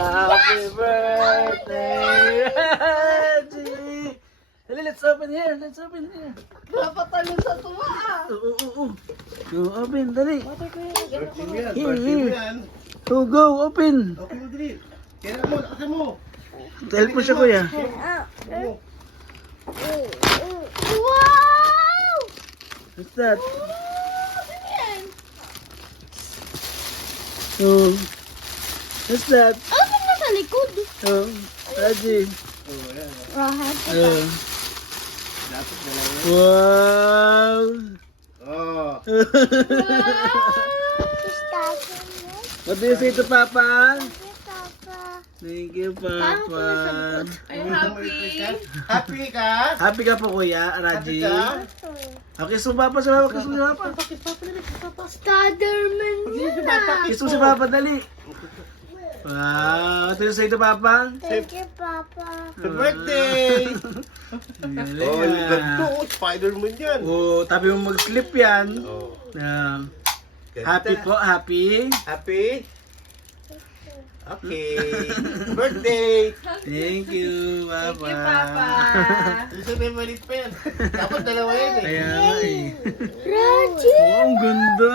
Happy birthday, Reggie! Dali, let's open here. Let's open here. Napatalo sa tuwa ah. Oo. Go, open. Dali. Birthday mo yan. Here, Birthday mo here. yan. Go, open. Okay mo, dali. Kaya mo, lakasan mo. Help mo siya, kuya. Wow! What's that? Ano yan? Oh. What's that? Ano na sa likod? Oh. Reggie. Oh, yan. Oh. Dapat dalawa. Wow. Oh. What do you say to Papa? Thank you, Papa. I'm happy. Happy ka? Happy ka po, kuya, Happy Raji? ka? Okay, so Papa, sa Papa, kiss mo si Papa. Spider-Man muna. Kiss mo si Papa, dali. Wow, what do you say to Papa? Thank you, Papa. Happy birthday! Galing Oh, ah. ganito. Oh, Spider-Man yan. Oh, tabi mo mag-slip yan. Oh. Ganda. Happy po, happy. Happy? Okay. Birthday! Thank you, Papa. Thank you, Papa. Gusto na yung malit pa yan. Dapat dalawa yan eh. Kaya nga eh. Reggie! Oh, ang ganda.